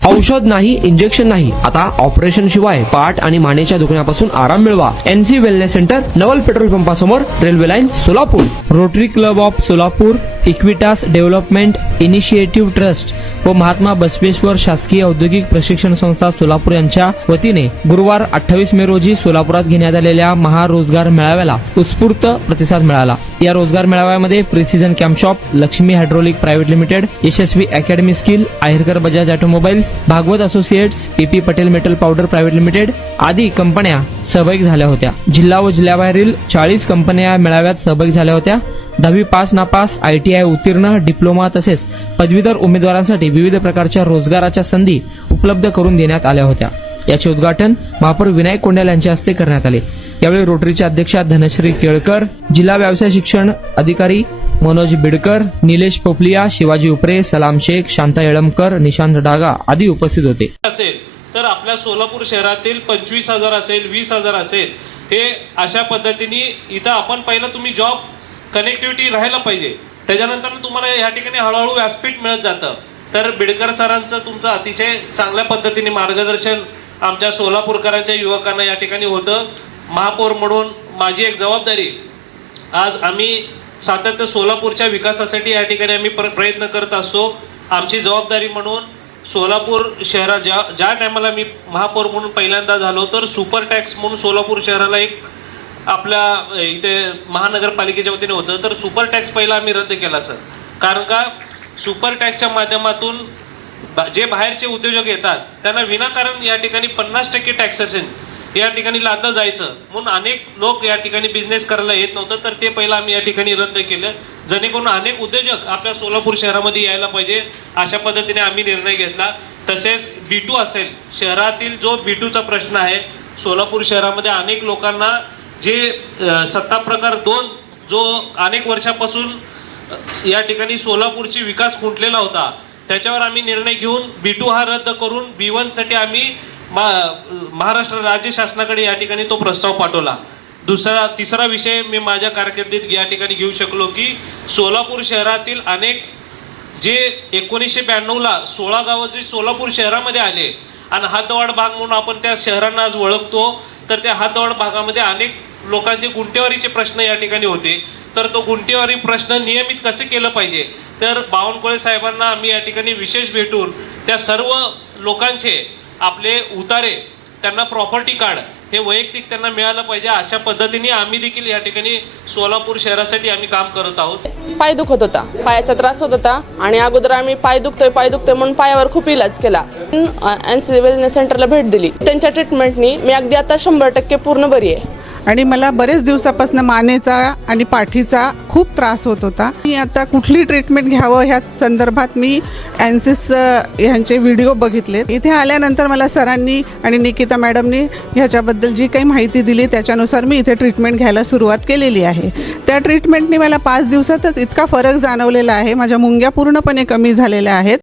औषध नाही, इंजेक्शन नाही, आता ऑपरेशन शिवाय पाठ आणि मानेच्या दुखण्यापासून आराम मिळवा. NC wellness centre, Naval petrol पंपासमोर, railway line, Solapur. Rotary club of Solapur, Equitas development initiative trust व महात्मा बसवेश्वर शासकीय औद्योगिक प्रशिक्षण संस्था सोलापूर यांच्या वतीने गुरुवार 28 मे रोजी सोलापुरात घेण्यात आलेल्या महारोजगार मेळाव्याला उत्स्फूर्त प्रतिसाद मिळाला. या रोजगार मेळाव्यामध्ये precision camp shop, Laxmi hydraulic private limited, Yashasvi academy skill, Aherkar Bajaj automobiles, Bhagwat associates, PP Patel metal powder private limited आदी कंपन्या सहभागी झाल्या होत्या. जिल्हा व जिल्ह्याबाहेरील 40 कंपन्या मेळाव्यात सहभागी झाल्या होत्या. 10वी पास नापास, ITI उत्तीर्ण, डिप्लोमा तसेच पदवीधर उमेदवारांसाठी विविध प्रकारच्या रोजगाराच्या संधी उपलब्ध करून देण्यात आल्या होत्या. याचे उद्घाटन महापौर विनायक कोंडाल यांच्या हस्ते करण्यात आले. यावेळी रोटरीच्या अध्यक्षा धनश्री केळकर, जिल्हा व्यवसाय शिक्षण अधिकारी मनोज बिडकर, निलेश पोपलिया, शिवाजी उपरे, सलाम शेख, शांता येळमकर, निशांत डागा आदी उपस्थित होते. असेल तर आपल्या सोलापूर शहरातील 25,000 असेल, 20,000 असेल, हे अशा पद्धतीने इथं आपण पहिलं तुम्ही जॉब कनेक्टिव्हिटी राहायला पाहिजे. त्याच्यानंतर तुम्हाला या ठिकाणी हळूहळू व्यासपीठ मिळत जातं. तर बिडकर सरांचं तुमचं अतिशय चांगल्या पद्धतीने मार्गदर्शन आमच्या सोलापूरकरांच्या युवकांना या ठिकाणी होतं. महापौर म्हणून माझी एक जबाबदारी, आज आम्ही सातत्य सोलापूरच्या विकासासाठी या ठिकाणी आम्ही प्रयत्न करत असतो. आमची जबाबदारी म्हणून सोलापूर शहरात ज्या टायमाला मी महापौर म्हणून पहिल्यांदा झालो तर सुपर टॅक्स म्हणून सोलापूर शहराला एक आपल्या इथे महानगरपालिकेच्या वतीने होतं. तर सुपर टॅक्स पहिला आम्ही रद्द केला सर. कारण का सुपर टॅक्सच्या माध्यमातून जे बाहेरचे उद्योजक येतात त्यांना विनाकारण या ठिकाणी 50% टॅक्सेशन या ठिकाणी लादलं जायचं, म्हणून अनेक लोक या ठिकाणी बिझनेस करायला येत नव्हतं. तर ते पहिलं आम्ही या ठिकाणी रद्द केलं, जेणेकरून अनेक उद्योजक आपल्या सोलापूर शहरामध्ये यायला पाहिजे अशा पद्धतीने आम्ही निर्णय घेतला. तसेच B2 असेल, शहरातील जो B2चा प्रश्न आहे, सोलापूर शहरामध्ये अनेक लोकांना जे सत्ता प्रकार 2 जो अनेक वर्षापासून या ठिकाणी सोलापूरची विकास खुंटलेला होता, त्याच्यावर आम्ही निर्णय घेऊन B2 हा रद्द करून B1 साठी आम्ही महाराष्ट्र राज्य शासनाकडे या ठिकाणी तो प्रस्ताव पाठवला. तिसरा विषय मी माझ्या कारकिर्दीत या ठिकाणी घेऊ शकलो की सोलापूर शहरातील अनेक जे 1992ला 16 गावं जे सोलापूर शहरामध्ये आले आणि हातदवाड भाग म्हणून आपण त्या शहरांना आज ओळखतो, तर त्या हातदवाड भागामध्ये अनेक लोकांचे गुंटेवारीचे प्रश्न या ठिकाणी होते. तर तो गुंटेवारी प्रश्न नियमित कसे केलं पाहिजे, तर बावनकुळे साहेबांना आम्ही या ठिकाणी विशेष भेटून त्या सर्व लोकांचे आपले उतारे, त्यांना प्रॉपर्टी कार्ड हे वैयक्तिक त्यांना मिळालं पाहिजे अशा पद्धतीने आम्ही देखील या ठिकाणी सोलापूर शहरासाठी आम्ही काम करत आहोत. पाय दुखत होता, पायाचा त्रास होत होता आणि अगोदर आम्ही पाय दुखतोय म्हणून पायावर खूप इलाज केला. एनसी वेलनेस सेंटरला भेट दिली. त्यांच्या ट्रीटमेंटनी मी अगदी आता 100% पूर्ण बरी आहे. आणि मला बरेच दिवसापासून मानेचा आणि पाठीचा खूप त्रास होत होता. मी आता कुठली ट्रीटमेंट घ्यावं ह्या संदर्भात मी एनसिस ह्यांचे व्हिडिओ बघितले. इथे आल्यानंतर मला सरांनी आणि निकिता मॅडमनी ह्याच्याबद्दल जी काही माहिती दिली त्याच्यानुसार मी इथे ट्रीटमेंट घ्यायला सुरुवात केलेली आहे. त्या ट्रीटमेंटने मला 5 दिवसातच इतका फरक जाणवलेला आहे. माझ्या मुंग्या पूर्णपणे कमी झालेल्या आहेत.